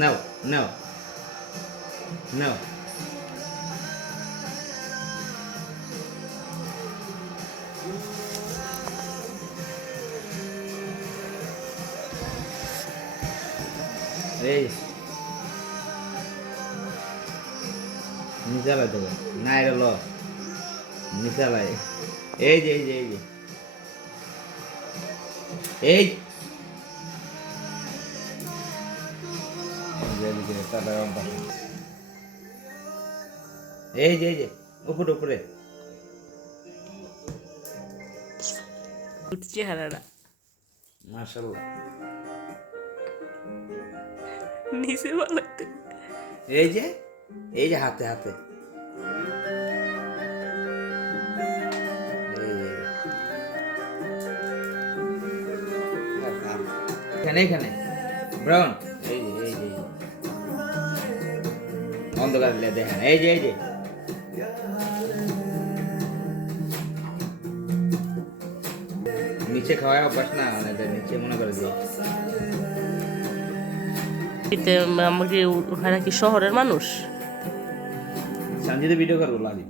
নাও নাও নাও। এই নিচালাই দেবে না, এটা ল নিচালাই। এই যে এই যে এই যে এই এই যে এই যে উপরে উপরে চেহারাটা মাশাআল্লাহ। নিচে ভালো এই যে এই যে হাতে হাতে এই যে এখানে এখানে ব্রাউন। এই যে এই যে অন্ধকার দেখেন, এই যে এই যে নিচে খাওয়া অভ্যাস না, মানে নিচে মনে করে যে আমাকে ওরা কি শহরের মানুষ? সঞ্জিতে ভিডিও করবো লাগে।